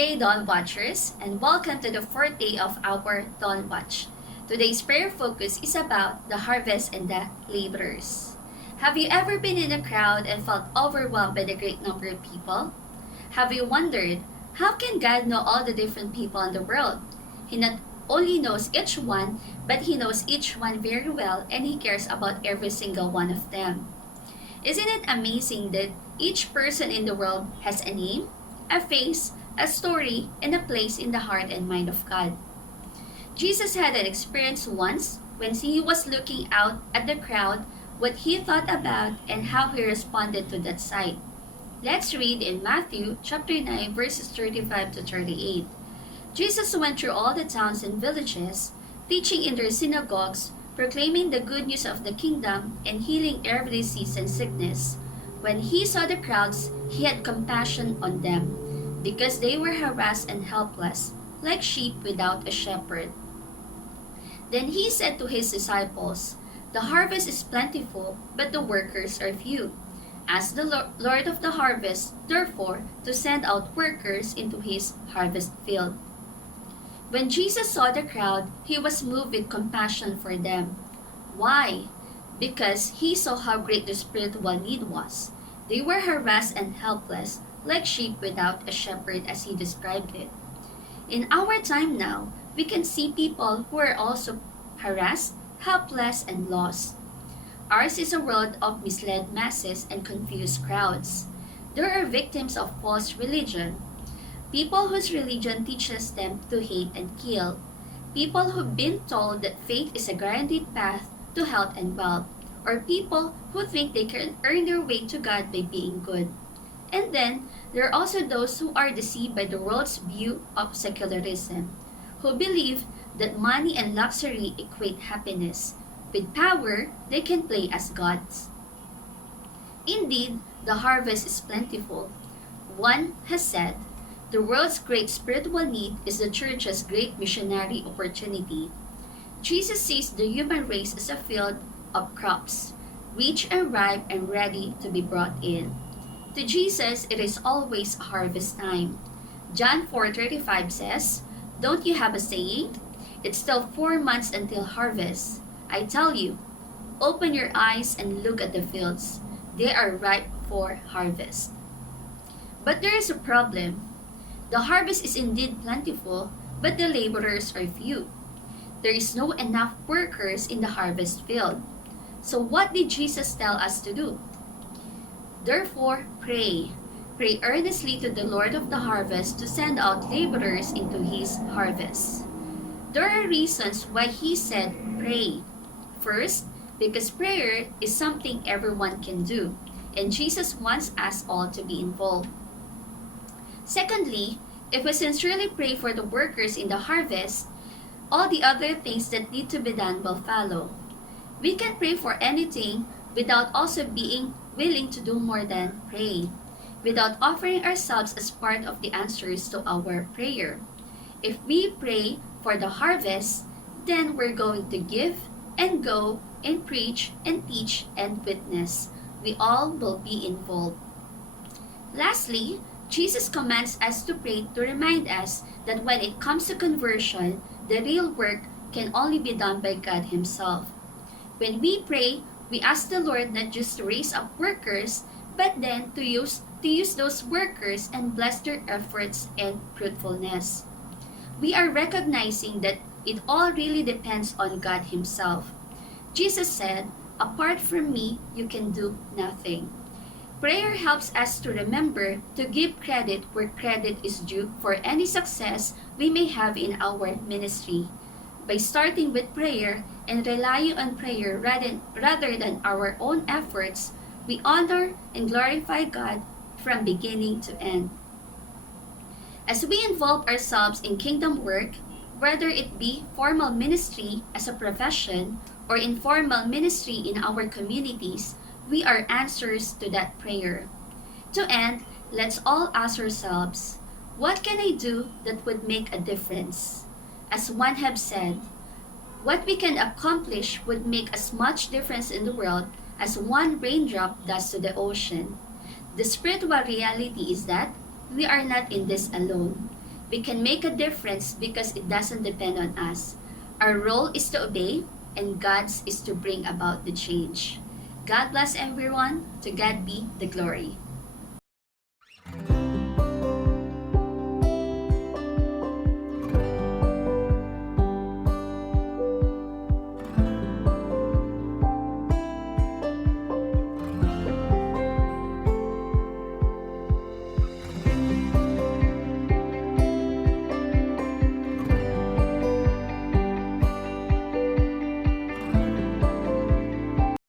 day, Dawn Watchers, and welcome to the fourth day of our Dawn Watch. Today's prayer focus is about the harvest and the laborers. Have you ever been in a crowd and felt overwhelmed by the great number of people? Have you wondered, how can God know all the different people in the world? He not only knows each one, but He knows each one very well and He cares about every single one of them. Isn't it amazing that each person in the world has a name, a face, a story, and a place in the heart and mind of God? Jesus had an experience once when He was looking out at the crowd, what He thought about, and how He responded to that sight. Let's read in Matthew chapter 9 verses 35 to 38. Jesus went through all the towns and villages, teaching in their synagogues, proclaiming the good news of the kingdom, and healing every disease and sickness. When He saw the crowds, He had compassion on them, because they were harassed and helpless, like sheep without a shepherd. Then He said to His disciples, "The harvest is plentiful, but the workers are few. Ask the Lord of the harvest, therefore, to send out workers into His harvest field." When Jesus saw the crowd, He was moved with compassion for them. Why? Because He saw how great their spiritual need was. They were harassed and helpless, like sheep without a shepherd, as He described it. In our time now, we can see people who are also harassed, helpless, and lost. Ours is a world of misled masses and confused crowds. There are victims of false religion, people whose religion teaches them to hate and kill, people who've been told that faith is a guaranteed path to health and wealth, or people who think they can earn their way to God by being good. And then, there are also those who are deceived by the world's view of secularism, who believe that money and luxury equate happiness. With power, they can play as gods. Indeed, the harvest is plentiful. One has said, "The world's great spiritual need is the church's great missionary opportunity." Jesus sees the human race as a field of crops, rich and ripe and ready to be brought in. To Jesus, it is always harvest time. John 4:35 says, "Don't you have a saying? It's still 4 months until harvest. I tell you, open your eyes and look at the fields. They are ripe for harvest." But there is a problem. The harvest is indeed plentiful, but the laborers are few. There is no enough workers in the harvest field. So what did Jesus tell us to do? Therefore, pray. Pray earnestly to the Lord of the harvest to send out laborers into His harvest. There are reasons why He said pray. First, because prayer is something everyone can do, and Jesus wants us all to be involved. Secondly, if we sincerely pray for the workers in the harvest, all the other things that need to be done will follow. We can pray for anything without also being willing to do more than pray, without offering ourselves as part of the answers to our prayer. If we pray for the harvest, then we're going to give and go and preach and teach and witness. We all will be involved. Lastly, Jesus commands us to pray to remind us that when it comes to conversion, the real work can only be done by God Himself. When we pray, we ask the Lord not just to raise up workers, but then to use those workers and bless their efforts and fruitfulness. We are recognizing that it all really depends on God Himself. Jesus said, "Apart from me, you can do nothing." Prayer helps us to remember to give credit where credit is due for any success we may have in our ministry. By starting with prayer and relying on prayer rather than our own efforts, we honor and glorify God from beginning to end. As we involve ourselves in kingdom work, whether it be formal ministry as a profession or informal ministry in our communities, we are answers to that prayer. To end, let's all ask ourselves, what can I do that would make a difference? As one have said, what we can accomplish would make as much difference in the world as one raindrop does to the ocean. The spiritual reality is that we are not in this alone. We can make a difference because it doesn't depend on us. Our role is to obey, and God's is to bring about the change. God bless everyone. To God be the glory.